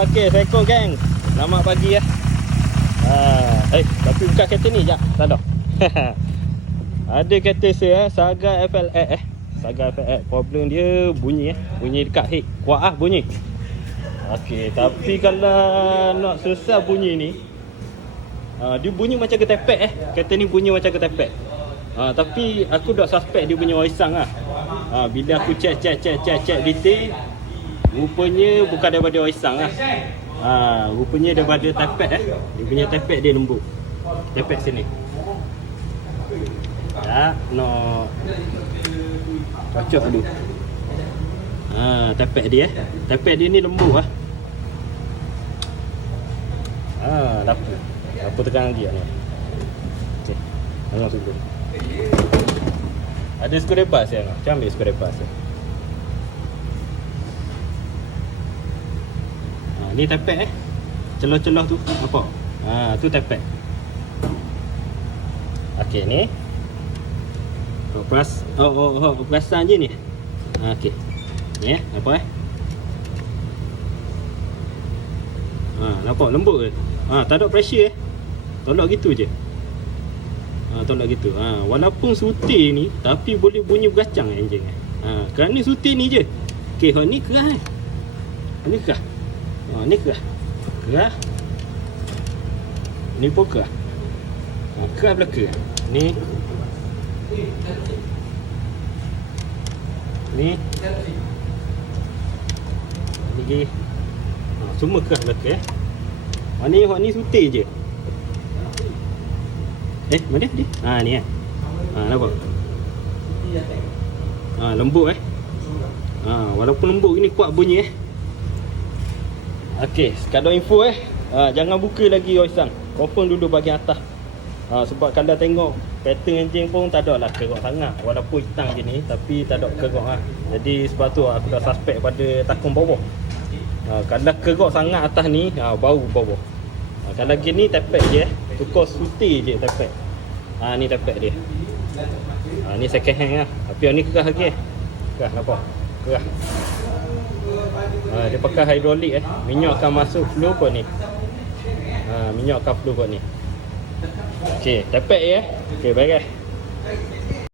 Okey, Assalamualaikum geng. Selamat pagi ya. Tapi buka kereta ni jap. Salah. Ada kereta saya Saga FLX Saga FLX. Problem dia bunyi bunyi dekat head. Kuat bunyi. Okey, tapi kalau nak selesai bunyi ni, dia bunyi macam ketepek Kereta ni bunyi macam ketepek. Tapi aku dah suspect dia punya oisang lah. Bila aku check detail, rupanya bukan daripada oisang lah. Rupanya daripada tepek Dia punya tepek dia lembut. Tepek sini. Tak, nak cocok dulu. Tepek dia Tepek dia ni lembut lah. Apa tekan lagi ni. Okey. Tengok sudut. Ada skruebas ya. Macam ambil skruebas ya. Ni tepek celah-celah tu nampak? Tu tepek. Okey ni. Perasan je ni. Okey. Ni apa nampak lembut ke? Tak ada pressure tolak gitu je. Tolak gitu. Walaupun sutir ni tapi boleh bunyi berkacang enjin. Kerana sutir ni je. Okey, hak ni keras ni keras. Ni keras. Ni pun keras. Keras belaka. Ni lagi. Semua keras belaka Hak ni sutir je. Mana dia? Ni nampak? Lembut walaupun lembut ni kuat bunyi Okey, sekadar info jangan buka lagi oisang. Confirm dulu bahagian atas. Sebab kalau tengok pattern enjin pun tak ada lah kerok sangat. Walaupun hitam je ni tapi tak ada kerok Jadi sebab tu aku dah suspect pada takung bawah. Kalau kerok sangat atas ni bau bawah. Kalau gini tepek je tukar sutir je tepek. Ni tepek dia. Ni second hand lah. Tapi yang ni keras lagi Keras nampak? Keras. Dia pakai hidrolik minyak akan masuk flow kot ni. Minyak akan flow kot ni. Okey, tepek je. Okey, baik